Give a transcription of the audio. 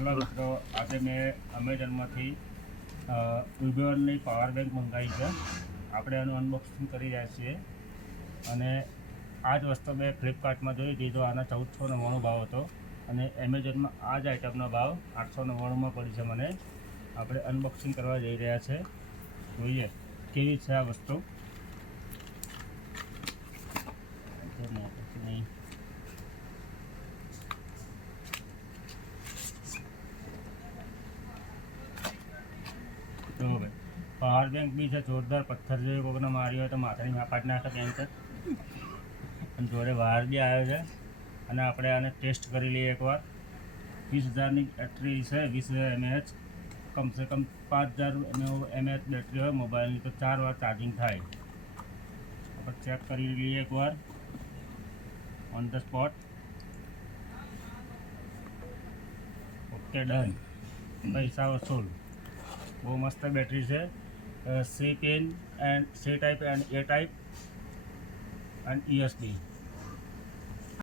Hello મિત્રો, આજે મેં અમેઝોનમાંથી ઉબેરની પાવર બેંક મંગાવી છે. આપણે એનું અનબોક્સિંગ કરી રહ્યા છીએ. અને આ જ વસ્તુ મેં ફ્લિપકાર્ટમાં જોઈ હતી, તો આના 1499 ભાવ હતો. અને એમેઝોનમાં આ જ આઇટમનો ભાવ 899માં પડી છે મને. આપણે અનબોક્સિંગ કરવા જઈ રહ્યા છે. જોઈએ કેવી છે આ વસ્તુ. નહીં જો ભાઈ, પાવર બેંક બી છે જોરદાર. પથ્થર જેવી કોઈને મારી હોય તો માથાની માપાટ નાખે બેંક જ. અને જોડે વાયર બી આવ્યો છે. અને આપણે આને ટેસ્ટ કરી લઈએ એકવાર. 20,000ની બેટરી છે, 20,000 mAh. કમસે કમ 5,000 mAh બેટરી હોય મોબાઈલની તો 4 વાર ચાર્જિંગ થાય. આપણે ચેક કરી લઈએ એકવાર on the spot. Okay, done. પૈસા વસૂલ. બહુ મસ્ત બેટરી છે. C pin and C type and A type and USB.